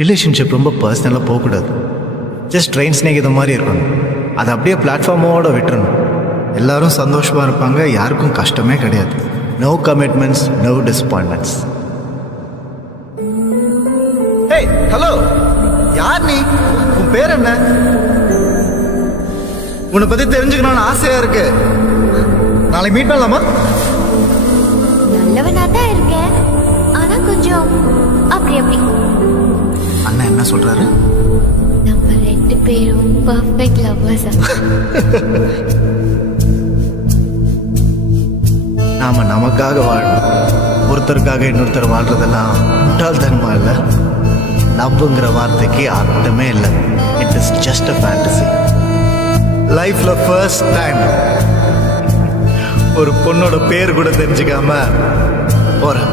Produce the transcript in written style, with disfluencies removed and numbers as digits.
Relationship ரொம்ப பர்சனலாக போகக்கூடாது. ஜஸ்ட் ட்ரெயின் ஸ்நேகித மாதிரி இருக்கணும். அதை அப்படியே பிளாட்ஃபார்மோட விட்டுறணும். எல்லாரும் சந்தோஷமாக இருப்பாங்க, யாருக்கும் கஷ்டமே கிடையாது. No commitments, no disappointments. ஏய் ஹலோ, யார் நீ? உன் பேர் என்ன? உன்னை பற்றி தெரிஞ்சுக்கணும்னு ஆசையாக இருக்கு. நாளைக்கு மீட் பண்ணலாமா? நல்லவனா தான் இருக்கேன், ஆனா கொஞ்சம் அப்படி அப்படி. அண்ணா என்ன சொல்றாரு? நம்ம 2 பேரும் பர்ஃபெக்ட் லவ்வர்ஸ். நாம நமக்காக வாழணும், ஒருத்தருக்காக இன்னொருத்தர் வாழ்றதெல்லாம் முட்டாள்தனமா இல்லை. லவ்ங்கிற வார்த்தைக்கு அர்த்தமே இல்லை. It is just a fantasy. லைஃப்ல ஃபர்ஸ்ட் டைம் ஒரு பொண்ணோட பேர் கூட தெரிஞ்சுக்காம போறேன்.